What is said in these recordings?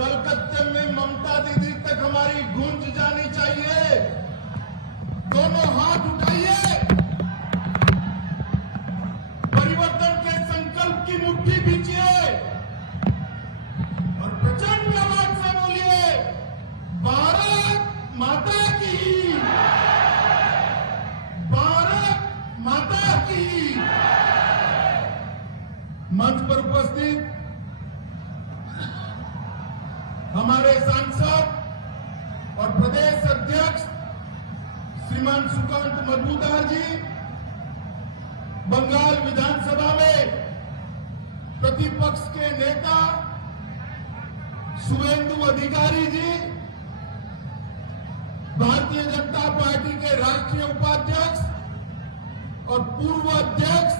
कलकत्ते में ममता दीदी तक हमारी गूंज जानी चाहिए। दोनों हाथ उठाइए, परिवर्तन के संकल्प की मुट्ठी बीचिए और प्रचंड आवाज से बोलिए, भारत माता की, भारत माता की। मंच पर उपस्थित हमारे सांसद और प्रदेश अध्यक्ष श्रीमान सुकांत मजूमदार जी, बंगाल विधानसभा में प्रतिपक्ष के नेता शुभेंदु अधिकारी जी, भारतीय जनता पार्टी के राष्ट्रीय उपाध्यक्ष और पूर्व अध्यक्ष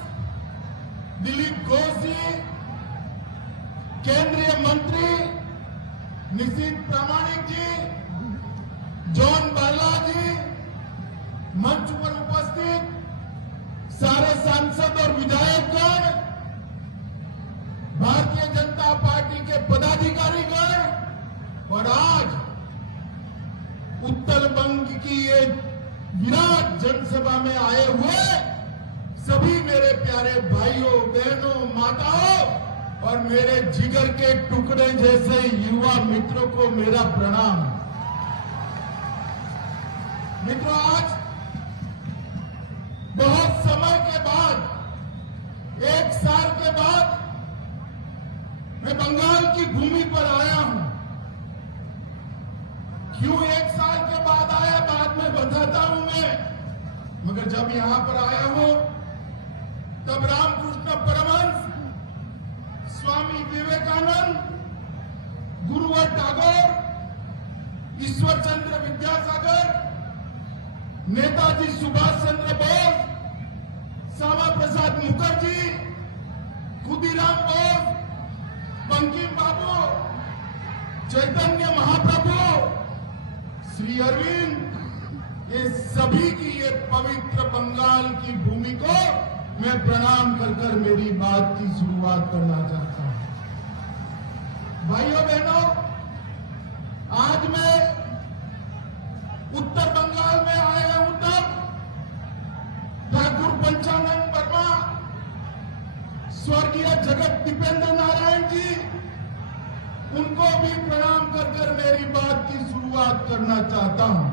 दिलीप घोष जी, केंद्रीय मंत्री निशित प्रामाणिक जी, जॉन बाला जी, मंच पर उपस्थित सारे सांसद और विधायकगण, भारतीय जनता पार्टी के पदाधिकारीगण और आज उत्तर बंग की ये विराट जनसभा में आए हुए सभी मेरे प्यारे भाइयों, बहनों, माताओं और मेरे जिगर के टुकड़े जैसे युवा मित्रों को मेरा प्रणाम। मित्रों, आज बहुत समय के बाद, 1 साल के बाद मैं बंगाल की भूमि पर आया हूं। क्यों 1 साल के बाद आया, बाद में बताता हूं मैं, मगर जब यहां पर आया हूं तब रामकृष्ण परमहंस, स्वामी विवेकानंद, गुरुवर टैगोर, ईश्वर चंद्र विद्यासागर, नेताजी सुभाष चंद्र बोस, श्यामा प्रसाद मुखर्जी, खुदीराम बोस, बंकिम बाबू, चैतन्य महाप्रभु, श्री अरविंद, ये सभी की ये पवित्र बंगाल की भूमि को मैं प्रणाम कर मेरी बात की शुरुआत करना चाहता हूं। भाइयों बहनों, आज मैं उत्तर बंगाल में आया हूं तब ठाकुर पंचानंद वर्मा, स्वर्गीय जगत दीपेंद्र नारायण जी, उनको भी प्रणाम कर मेरी बात की शुरुआत करना चाहता हूं।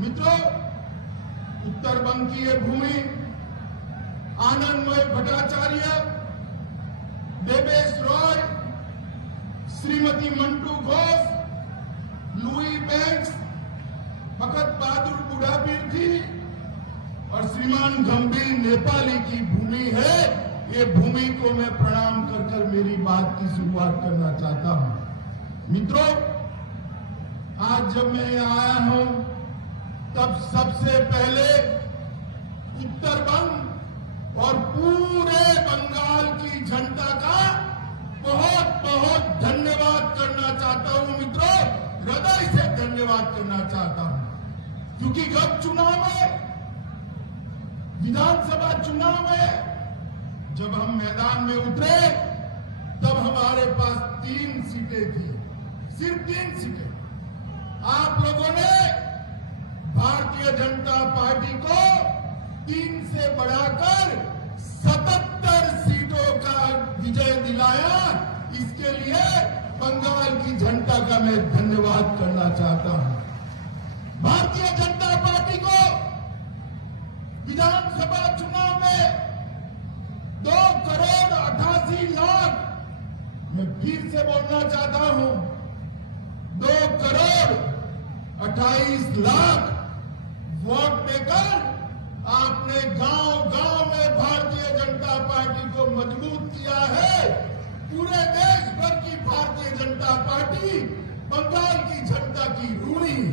मित्रों, उत्तर बंग की ये भूमि आनंदमय भट्टाचार्य, देवेश रॉय, श्रीमती मंटू घोष, लुई बैंक्स, भगत बहादुर बुढ़ापीर जी और श्रीमान गंभीर नेपाली की भूमि है। ये भूमि को मैं प्रणाम कर मेरी बात की शुरुआत करना चाहता हूं। मित्रों, आज जब मैं यहां आया हूं तब सबसे पहले उत्तर बंग और पूरे बंगाल की जनता का बहुत बहुत धन्यवाद करना चाहता हूं। मित्रों, हृदय से धन्यवाद करना चाहता हूं, क्योंकि गत चुनाव में, विधानसभा चुनाव में जब हम मैदान में उतरे तब हमारे पास 3 सीटें थी, सिर्फ 3 सीटें। आप लोगों ने भारतीय जनता पार्टी को 3 से बढ़ाकर 77 सीटों का विजय दिलाया। इसके लिए बंगाल की जनता का मैं धन्यवाद करना चाहता हूं। भारतीय जनता पार्टी को विधानसभा चुनाव में 2,88,00,000, मैं फिर से बोलना चाहता हूं, 2,28,00,000 वोट देकर आपने गांव-गांव में भारतीय जनता पार्टी को मजबूत किया है। पूरे देश भर की भारतीय जनता पार्टी बंगाल की जनता की ऋणी है।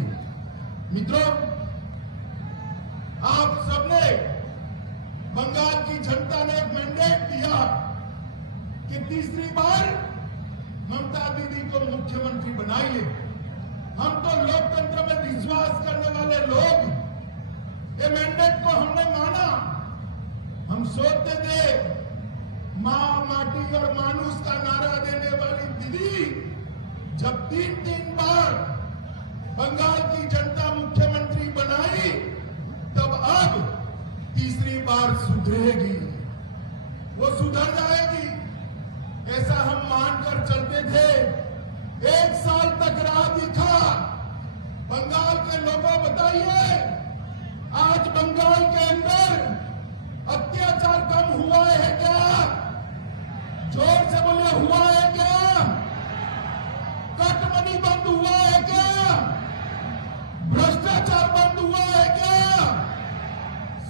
मित्रों, आप सबने, बंगाल की जनता ने एक मैंडेट दिया कि तीसरी बार ममता दीदी को मुख्यमंत्री बनाइए। हम तो लोकतंत्र में विश्वास करने वाले लोग, ये मैंडेट को हमने माना। हम सोचते थे माँ, माटी और मानुष का नारा देने वाली दीदी जब 3 बार बंगाल की जनता मुख्यमंत्री बनाई, तब अब तीसरी बार सुधरेगी, वो सुधर जाएगी, ऐसा हम मानकर चलते थे। 1 साल तक राह दिखा। बंगाल के लोगों बताइए, आज बंगाल के अंदर अत्याचार कम हुआ है क्या? जोर से बोले, हुआ है क्या? कटमनी बंद हुआ है क्या? भ्रष्टाचार बंद हुआ है क्या?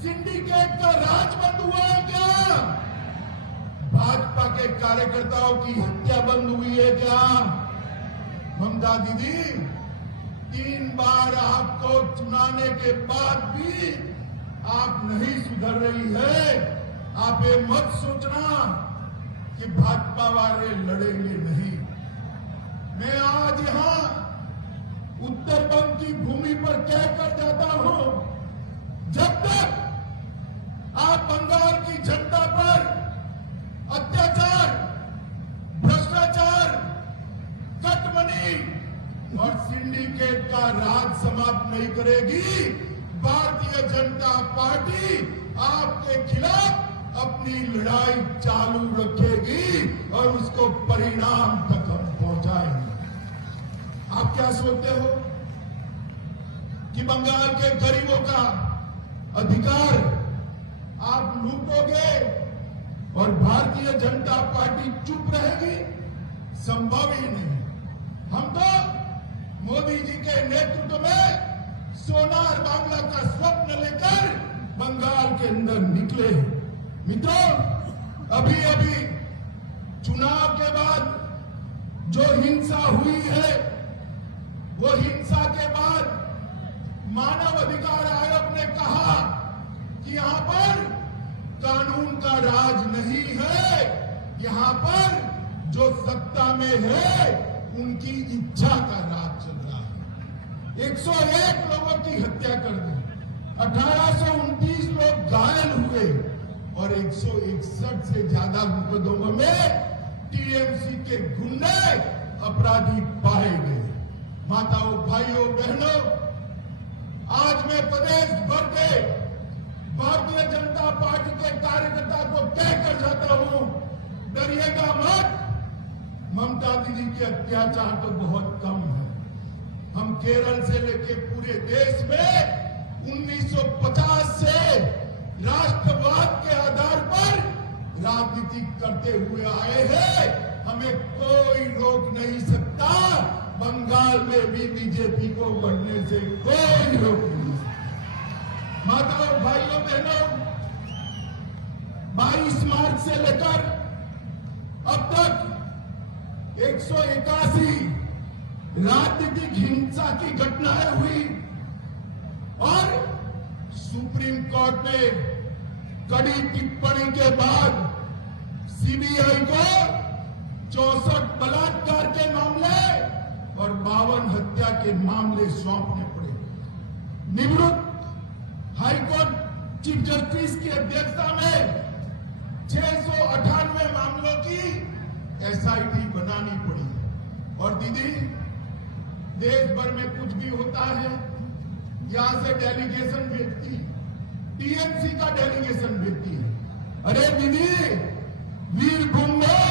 सिंडिकेट का राज बंद हुआ है क्या? भाजपा के कार्यकर्ताओं की हत्या बंद हुई है क्या? ममता दीदी, 3 बार आपको चुनाने के बाद भी आप नहीं सुधर रही है। आप ये मत सोचना कि भाजपा वाले लड़ेंगे नहीं। मैं आज यहां उत्तर बंग की भूमि पर कहकर जाता हूं, जब तक आप बंगाल की जनता पर अत्याचार, भ्रष्टाचार, कटमनी और सिंडिकेट का राज समाप्त नहीं करेगी, भारतीय जनता पार्टी आपके खिलाफ अपनी लड़ाई चालू रखेगी और उसको परिणाम तक हम पहुंचाएंगे। आप क्या सोचते हो कि बंगाल के गरीबों का अधिकार आप लूटोगे और भारतीय जनता पार्टी चुप रहेगी? संभव ही नहीं। हम तो मोदी जी के नेतृत्व में सोनार बांग्ला का स्वप्न लेकर बंगाल के अंदर निकले। मित्रों, अभी अभी चुनाव के बाद जो हिंसा हुई है, वो हिंसा के बाद मानव अधिकार आयोग ने कहा कि यहां पर कानून का राज नहीं है, यहां पर जो सत्ता में है उनकी इच्छा का राज चल रहा है। 101 लोगों की हत्या कर दी, 1829 लोग घायल हुए और 161 से ज्यादा मुकदमों में टीएमसी के गुंडे अपराधी पाए गए। माताओं, भाइयों, बहनों, आज मैं प्रदेश भर के भारतीय जनता पार्टी के कार्यकर्ता को कहकर जाता हूं, डरिएगा मत। ममता दीदी के अत्याचार तो बहुत कम है। हम केरल से लेके पूरे देश में 1950 से राष्ट्रवाद के आधार पर राजनीति करते हुए आए हैं। हमें कोई रोक नहीं सकता। बंगाल में भी बीजेपी को बढ़ने से कोई रोक नहीं सकता। माताओं, भाइयों, बहनों, 22 मार्च से लेकर अब तक 181 राजनीतिक हिंसा की घटनाएं हुई और सुप्रीम कोर्ट में कड़ी टिप्पणी के बाद सीबीआई को 64 बलात्कार के मामले और 52 हत्या के मामले सौंपने पड़े। निवृत्त हाईकोर्ट चीफ जस्टिस की अध्यक्षता में 698 मामलों की एसआईटी बनानी पड़ी। और दीदी, देश भर में कुछ भी होता है, यहां से डेलीगेशन भेजती, टीएमसी का डेलीगेशन भेजती है। अरे दीदी, वीरभूम में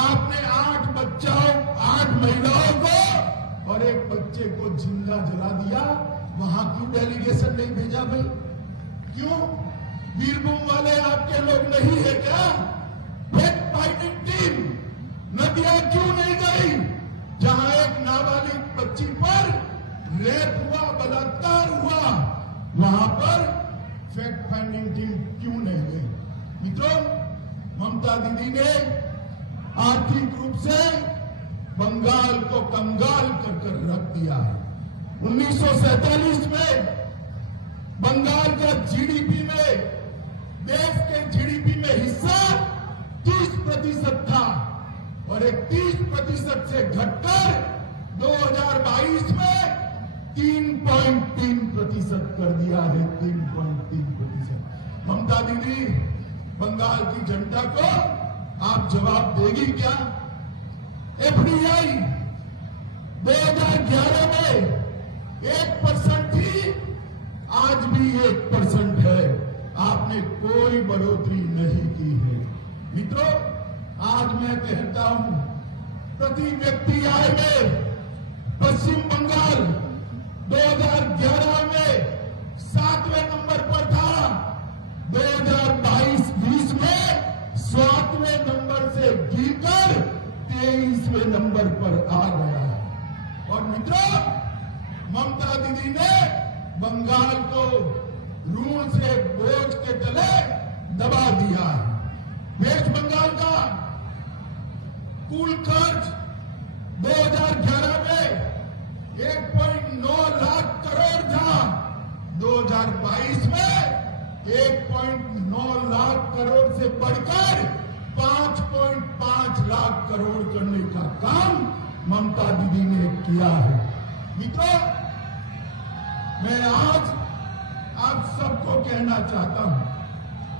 आपने 8 बच्चों, 8 महिलाओं को और 1 बच्चे को जिंदा जला दिया, वहां क्यों डेलीगेशन नहीं भेजा भाई? क्यों? वीरभूम वाले आपके लोग नहीं है क्या? फैक्ट फाइंडिंग टीम नदियां क्यों नहीं गई? जहां एक नाबालिग बच्ची पर रेप हुआ, बलात्कार हुआ, वहां पर फैक्ट फाइंडिंग टीम क्यों नहीं गई? मित्रों, ममता दीदी ने आर्थिक रूप से बंगाल को कंगाल कर रख दिया है। 1947 में बंगाल का जीडीपी में, देश के जीडीपी में हिस्सा 30% था और 31% से घटकर 2022 में 3.3% कर दिया है। 3.3%। ममता दीदी, बंगाल की जनता को आप जवाब देगी क्या? एफडीआई 2011 में 1% थी, आज भी 1% है। आपने कोई बढ़ोतरी नहीं की है। मित्रों, आज मैं कहता हूं, प्रति व्यक्ति आय में पश्चिम बंगाल 2011 में 7वें नंबर पर था, 2022-20 में 7वें नंबर से गिरकर 23वें नंबर पर आ गया है। और मित्रों, ममता दीदी ने बंगाल को ऋण से बोझ के तले दबा दिया है। वेस्ट बंगाल का कुल कर्ज 2011 में 1.9 लाख करोड़ था, 2022 में 1.9 लाख करोड़ से बढ़कर 5.5 लाख करोड़ करने का काम ममता दीदी ने किया है। मित्रों, मैं आज आप सबको कहना चाहता हूं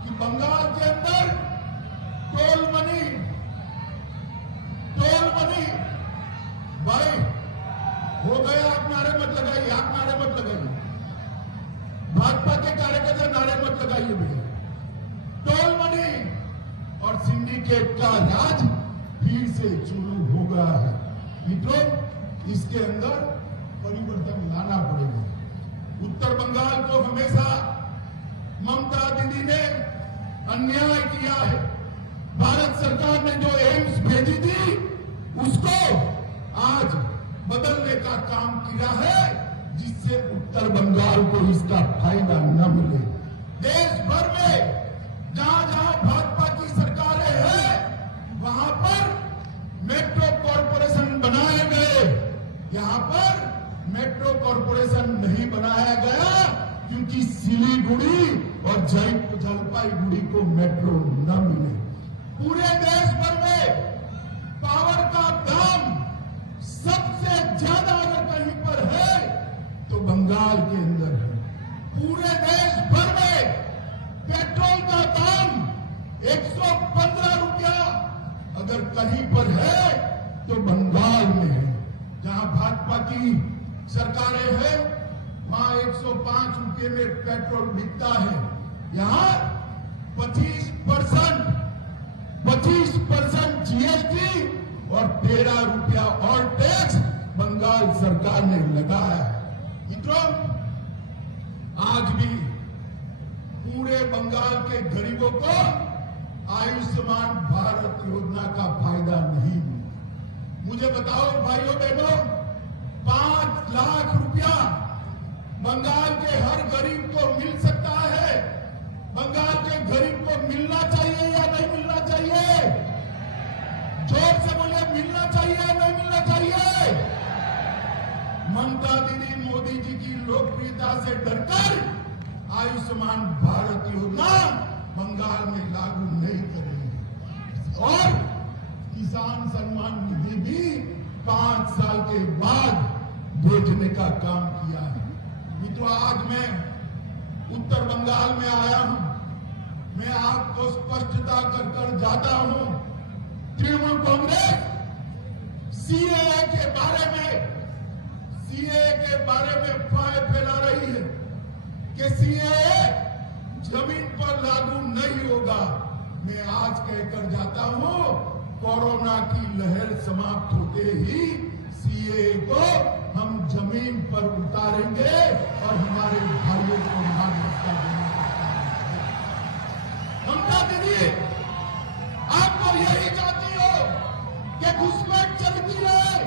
कि बंगाल के अंदर टोल मनी भाई हो गया। आप नारे मत लगाइए, आप नारे मत लगाइए, भाजपा के कार्यकर्ता नारे मत लगाइए भैया। टोल मनी और सिंडिकेट का राज फिर से शुरू हो गया है। मित्रों, इसके अंदर परिवर्तन लाना पड़ेगा। उत्तर बंगाल को हमेशा ममता दीदी ने अन्याय किया है। भारत सरकार ने जो एम्स भेजी थी, उसको आज बदलने का काम किया है, जिससे उत्तर बंगाल को इसका फायदा न मिले। देश भर में जहां जहां भाजपा की सरकारें हैं, वहां पर मेट्रो कॉरपोरेशन बनाए गए। यहां पर मेट्रो कॉरपोरेशन नहीं बनाया गया क्योंकि सिलीगुड़ी और जलपाईगुड़ी को मेट्रो न मिले। पूरे देश भर में पावर का दाम सबसे ज्यादा अगर कहीं पर है तो बंगाल के अंदर है। पूरे देश भर में पेट्रोल का दाम 115 रुपया अगर कहीं पर है तो बंगाल में है। जहां भाजपा की सरकारें हैं, वहां 105 रुपये में पेट्रोल बिकता है। यहां 25% जीएसटी और 13 रुपया और टैक्स बंगाल सरकार ने लगाया है। मित्रों, आज भी पूरे बंगाल के गरीबों को आयुष्मान भारत योजना का फायदा नहीं मिला। मुझे बताओ भाइयों बहनों, 5 लाख रुपया बंगाल के हर गरीब को मिल सकता है। बंगाल के गरीब को मिलना चाहिए या नहीं मिलना चाहिए? जोर से बोलिए, मिलना चाहिए या नहीं मिलना चाहिए? ममता दीदी मोदी जी की लोकप्रियता से डरकर आयुष्मान भारत योजना बंगाल में लागू नहीं करेंगे और किसान सम्मान निधि भी 5 साल के बाद भेजने का काम किया है। मित्रों, आज मैं उत्तर बंगाल में आया हूं। मैं आपको स्पष्टता कर जाता हूं, तृणमूल कांग्रेस सीएए के बारे में फाय फैला रही है कि सीएए जमीन पर लागू नहीं होगा। मैं आज कहकर जाता हूं, कोरोना की लहर समाप्त होते ही सीएए को हम जमीन पर उतारेंगे और हमारे भाइयों को नागरिकता देने का काम। ममता दीदी, आप तो यही चाहती हो कि घुसपैठ चलती रहे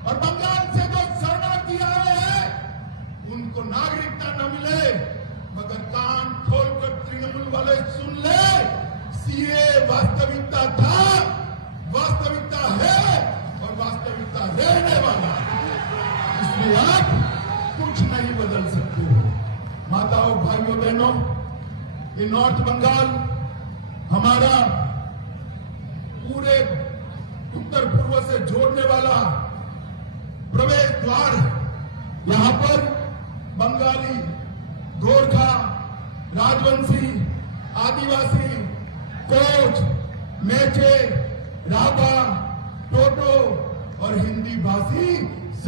और बंगाल से जो शरणार्थी आए हैं उनको नागरिकता न मिले। मगर कान खोलकर तृणमूल वाले सुन ले, सीएए वास्तविकता था, वास्तविकता है और वास्तविकता रहने वाला। इसलिए आप कुछ नहीं बदल सकते हो। माताओं, भाइयों, बहनों, ये नॉर्थ बंगाल हमारा पूरे उत्तर पूर्व से जोड़ने वाला प्रवेश द्वार है। यहां पर बंगाली, गोरखा, राजवंशी, आदिवासी, कोच, मेचे, राभा, टोटो और हिंदी भाषी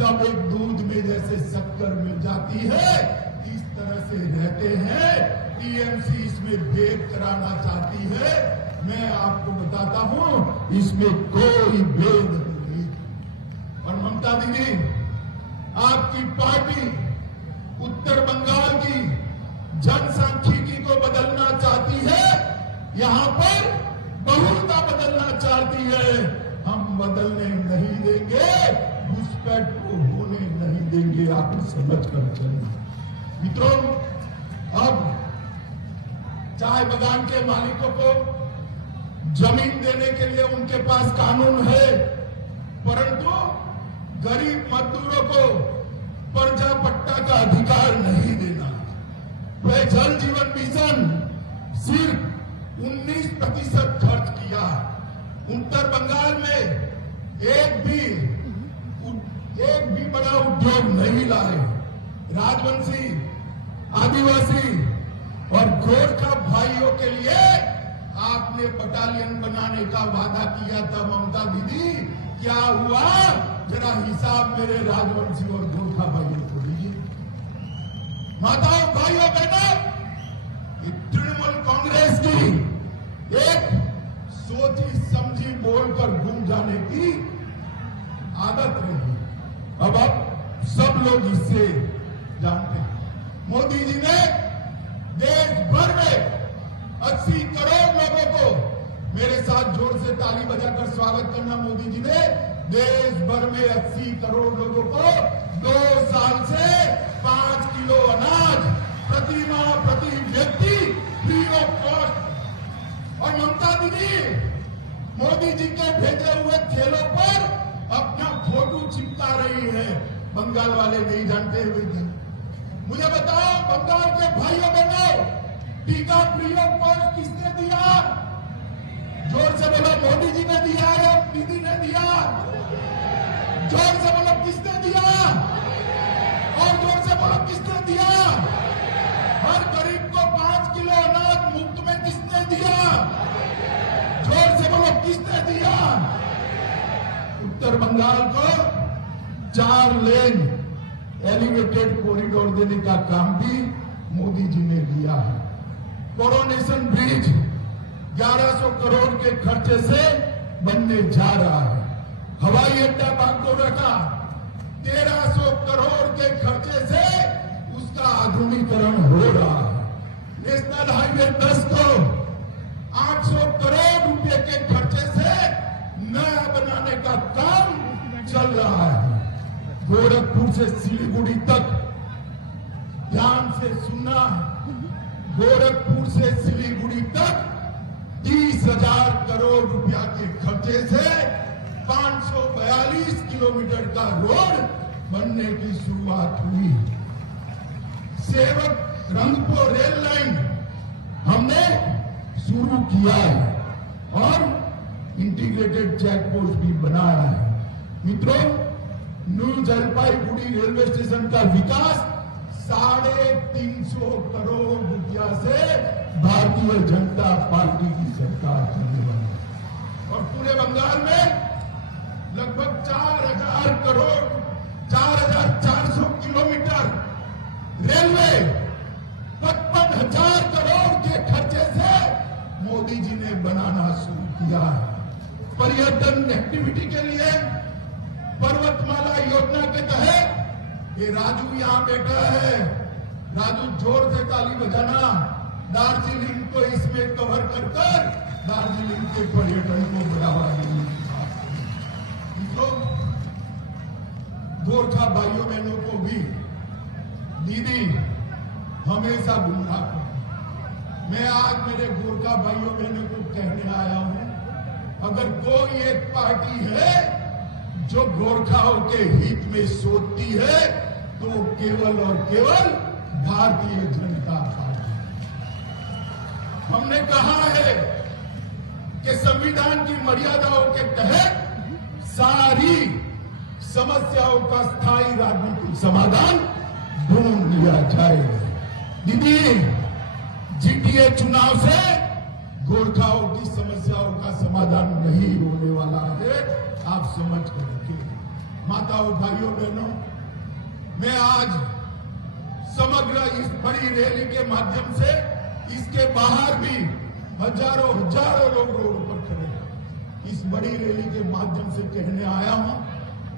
सब एक दूध में जैसे शक्कर मिल जाती है, इस तरह से रहते हैं। टीएमसी इसमें भेद कराना चाहती है। मैं आपको बताता हूं, इसमें कोई भेद नहीं। और ममता दीदी, आपकी पार्टी उत्तर बंगाल की जनसांख्यिकी को बदलना चाहती है, यहां पर बहुलता बदलना चाहती है। हम बदलने नहीं देंगे, घुसपैठ को होने नहीं देंगे। आप समझ कर चलिए मित्रों। अब चाय बागान के मालिकों को जमीन देने के लिए उनके पास कानून है, परंतु गरीब मजदूरों को पर्जा पट्टा का अधिकार नहीं देना। वह जल जीवन मिशन सिर्फ 19% खर्च किया। उत्तर बंगाल में एक भी बड़ा उद्योग नहीं लाए। राजवंशी, आदिवासी और गोरखा भाइयों के लिए आपने बटालियन बनाने का वादा किया था ममता दीदी, क्या हुआ? जरा हिसाब मेरे राजवंशी और गोरखा भाइयों को दीजिए। माताओं, भाइयों, बहनों, तृणमूल कांग्रेस की एक सोची समझी बोलकर घूम जाने की आदत रही। अब आप सब लोग इससे जानते हैं। मोदी जी ने देश भर में 80 करोड़ लोगों को, मेरे साथ जोर से ताली बजाकर स्वागत करना, मोदी जी ने देश भर में 80 करोड़ लोगों को 2 साल से 5 किलो अनाज प्रति माह प्रति व्यक्ति फ्री ऑफ कॉस्ट। और ममता दीदी मोदी जी के भेजे हुए थैलों पर अपना फोटो चिपका रही है। बंगाल वाले नहीं जानते हुए मुझे बताओ, बंगाल के भाइयों बहनों, टीका फ्री ऑफ कॉस्ट किसने दिया? जोर से बोलो, मोदी जी ने दिया या दीदी ने दिया? जोर से बोलो, किसने दिया? और जोर से बोलो, किसने दिया? हर गरीब को 5 किलो अनाज मुफ्त में किसने दिया? जोर से बोलो, किसने दिया? उत्तर बंगाल को 4 लेन एलिवेटेड कॉरिडोर देने का काम भी मोदी जी ने लिया है। कोरोनेशन ब्रिज 1100 करोड़ के खर्चे से बनने जा रहा है। हवाई अड्डा बागडोगरा का 1300 करोड़ के खर्चे से उसका आधुनिकीकरण हो रहा है। नेशनल हाईवे 10 को 800 करोड़ रुपए के खर्चे से नया बनाने का काम चल रहा है। गोरखपुर से सिलीगुड़ी तक, ध्यान से सुनना, गोरखपुर से सिलीगुड़ी तक 30,000 करोड़ रुपया के खर्चे से 542 किलोमीटर का रोड बनने की शुरुआत हुई। सेवक रंगपुर रेल लाइन हमने शुरू किया है और इंटीग्रेटेड चेक पोस्ट भी बनाया है। मित्रों, न्यू जलपाईगुड़ी रेलवे स्टेशन का विकास 350 करोड़ रुपया से भारतीय जनता पार्टी की सरकार करने वाली है। और पूरे बंगाल में लगभग 4,000 करोड़, 4,400 किलोमीटर रेलवे 55,000 करोड़ के खर्चे से मोदी जी ने बनाना शुरू किया है। पर्यटन एक्टिविटी के लिए पर्वतमाला योजना के तहत ये राजू यहां बैठा है, राजू जोर से ताली बजाना, दार्जिलिंग को इसमें कवर कर दार्जिलिंग के पर्यटन को बढ़ावा देने की बात है। तो गोरखा भाइयों बहनों को भी दीदी हमेशा गुमराह कर। मैं आज मेरे गोरखा भाइयों बहनों को कहने आया हूं, अगर कोई एक पार्टी है जो गोरखाओं के हित में सोचती है तो केवल और केवल भारतीय जनता पार्टी। हमने कहा है कि संविधान की मर्यादाओं के तहत सारी समस्याओं का स्थायी राजनीतिक समाधान ढूंढ लिया जाए। दीदी, जीटीए चुनाव से गोरखाओं की समस्याओं का समाधान नहीं होने वाला है, आप समझ कर रखिए। माताओं, भाइयों, बहनों, मैं आज समग्र इस बड़ी रैली के माध्यम से इसके बाहर भी हजारों लोग रोड पर खड़े हैं। इस बड़ी रैली के माध्यम से कहने आया हूं,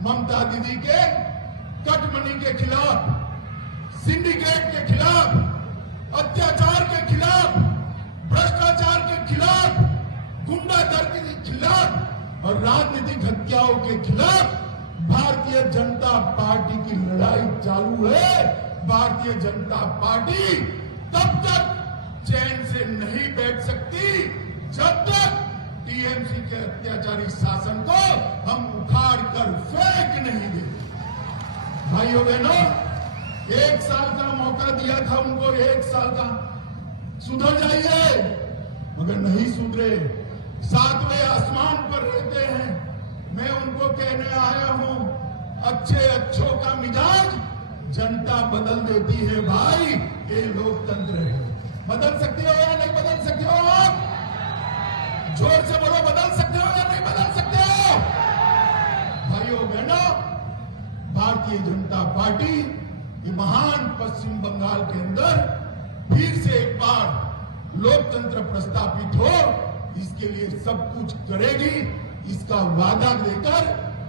ममता दीदी के कटमनी के खिलाफ, सिंडिकेट के खिलाफ, अत्याचार के खिलाफ, भ्रष्टाचार के खिलाफ, गुंडागर्दी के खिलाफ और राजनीतिक हत्याओं के खिलाफ भारतीय जनता पार्टी की लड़ाई चालू है। भारतीय जनता पार्टी तब तक चैन से नहीं बैठ सकती जब तक टीएमसी के अत्याचारी शासन को हम उखाड़ कर फेंक नहीं देते। भाइयों बहनों, 1 साल का मौका दिया था उनको, 1 साल का, सुधर जाइए, मगर नहीं सुधरे, 7वें आसमान पर रहते हैं। मैं उनको कहने आया हूं, अच्छों का मिजाज जनता बदल देती है भाई, ये लोकतंत्र है। बदल सकते हो या नहीं बदल सकते हो? आप जोर से बोलो, बदल सकते हो या नहीं बदल सकते हो? भाइयों बहनों, भारतीय जनता पार्टी ये महान पश्चिम बंगाल के अंदर फिर से एक बार लोकतंत्र प्रस्थापित हो, इसके लिए सब कुछ करेगी। इसका वादा देकर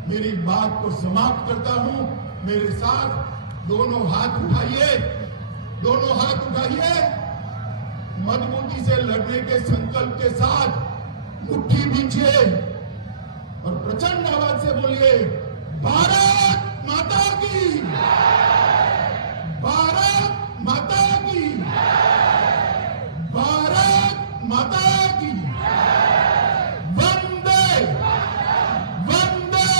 मेरी बात को समाप्त करता हूं। मेरे साथ दोनों हाथ उठाइए, दोनों हाथ उठाइए, मजबूती से लड़ने के संकल्प के साथ मुट्ठी बींचिए और प्रचंड आवाज से बोलिए, भारत माता की, भारत माता की, भारत माता की, वंदे वंदे